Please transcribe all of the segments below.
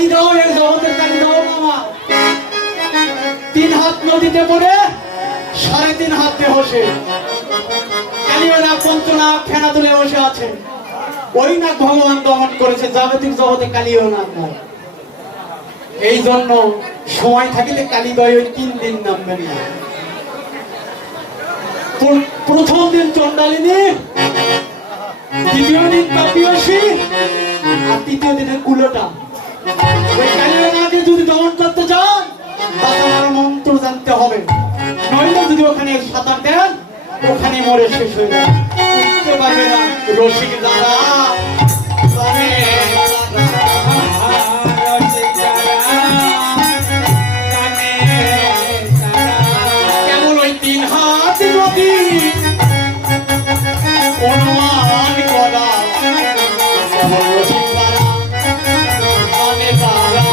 কালী দাও, এই জগতের কালী দাও মামা। 3 হাত নদীতে পড়ে 3.5 হাত দেহসে কালীয় নাগ পঞ্চনাগ ফেনা তুলে বসে আছে। ওই নাগ ভগবান দমন করেছে, জাগতিক জগতে কালীয় নাগ নাই। এই জন্য সময় থাকিলে কালীদয় ওই 3 দিন নামবেন না। প্রথম দিন চণ্ডালিনী, দ্বিতীয় দিন কাপিয়সী, আর তৃতীয় দিনে কুলোটা। ওই কালীয় নাগে যদি দমন করতে চান বাঁচানোর মন্ত্র জানতে হবে, নইলে যদি ওখানে সাঁতার দেন ওখানে মরে শেষ হয়ে যাবে, উঠতে পারবে না। রসিক দ্বারা কেমন ওই 3 হাত নদী অনুমান করা, কেমন রসিক দ্বারা মানে তারা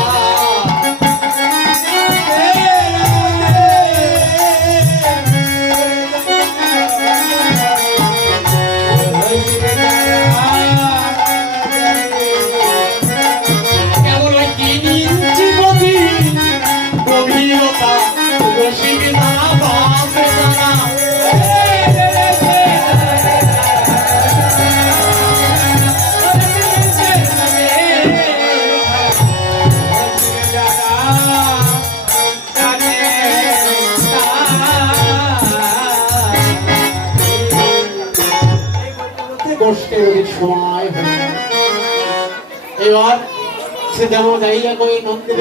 সময়। এবার সে যেমন যাইয়া কই নন্দের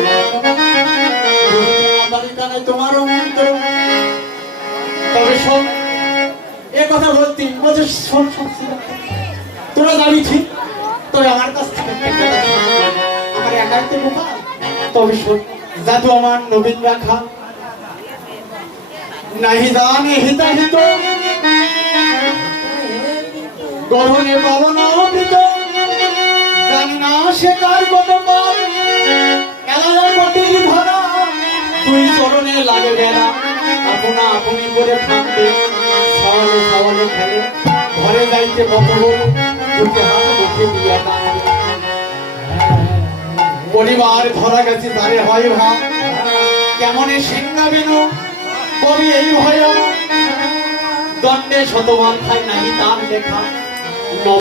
তোমারও মন্ত্র, তবে শোন এ কথা বলতি বলছে শোন শোন, তোরা যাবি ঠিক, তবে আমার কাছ থেকে আমার একাইতে বোকা। তবে শোন, জাদু আমার নবীন রাখা নাহি জানে হিতাহিত, গহনে পাবনা অমৃত, জানি না সে কার কত পার, এলাকার প্রতিটি ধরা তুই চরণে লাগে বেড়া, আপনা আপনি করে থাকবে সওয়ালে সওয়ালে খেলে, ঘরে যাইতে কত বড় দুটি হাত মুখে দিয়া টানবে। পরিবার ধরা গেছে তারে হয় ভাব, কেমনে সিংহাবেন কবি এই ভয়, দণ্ডে শতমান খাই নাহি তার লেখা।